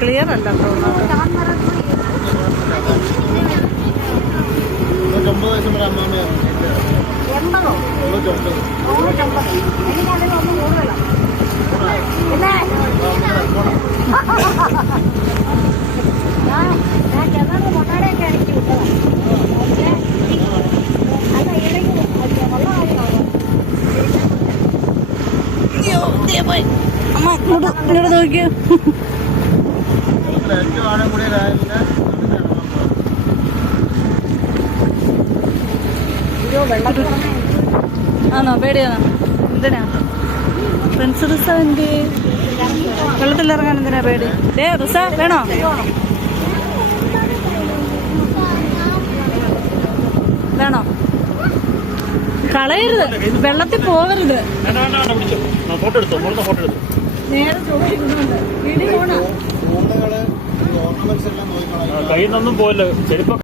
Clear അല്ല തോന്നുന്നത്. അമ്മ ഇങ്ങോട്ട് നോക്കിയോ. ആണോ? പേടിയാണോ? എന്തിനാ ഫ്രണ്ട്സ് റിസ എന്ത് വെള്ളത്തിലിറങ്ങാൻ എന്തിനാ പേടി? റിസ വേണോ? വേണോ? കളയരുത്, വെള്ളത്തിൽ പോകരുത്. നേരെ ചോദിക്കുന്നുണ്ട് വീഡിയോ പോണോ? കയ്യിൽ നിന്നൊന്നും പോയില്ല. ചെരുപ്പം